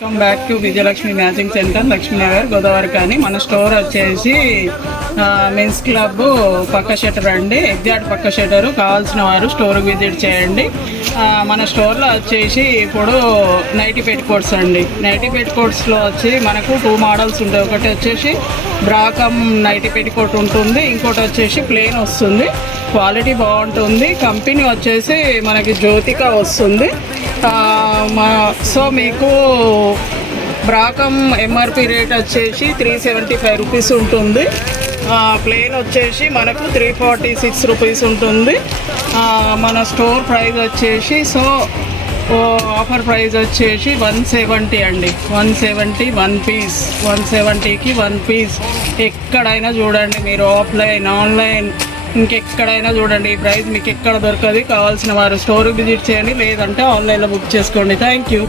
Welcome back to Vijayalakshmi matching centre, Lakshmi Nagar, Godavari. కానీ మన store వచ్చేసి మెన్స్ క్లబ్ పక్క షట్టర్ అండి, ఎగ్జాక్ట్ పక్క షట్టరు. కావాల్సిన వారు స్టోర్కి విజిట్ చేయండి. మన స్టోర్లో వచ్చేసి ఇప్పుడు నైటీ పెట్టుకోట్స్ అండి. నైటీ పెట్టుకోట్స్లో వచ్చి మనకు 2 మోడల్స్ ఉంటాయి. ఒకటి వచ్చేసి బ్రాకమ్ నైటీ పెట్టుకోట్ ఉంటుంది, ఇంకోటి వచ్చేసి ప్లెయిన్ వస్తుంది. క్వాలిటీ బాగుంటుంది. కంపెనీ వచ్చేసి మనకి జ్యోతిక వస్తుంది. సో మీకు బ్రాకమ్ ఎంఆర్పి రేట్ వచ్చేసి 375 రూపీస్ ఉంటుంది. ప్లెయిన్ వచ్చేసి మనకు 346 రూపీస్ ఉంటుంది. మన స్టోర్ ప్రైస్ వచ్చేసి ఆఫర్ ప్రైస్ వచ్చేసి 170 అండి. 170 1 పీస్, 170కి 1 పీస్. ఎక్కడైనా చూడండి మీరు, ఆఫ్లైన్ ఆన్లైన్ ఇంకెక్కడైనా చూడండి, ఈ ప్రైస్ మీకు ఎక్కడ దొరకదు. కావాల్సిన వారు స్టోర్ విజిట్ చేయండి, లేదంటే ఆన్లైన్లో బుక్ చేసుకోండి. Thank you.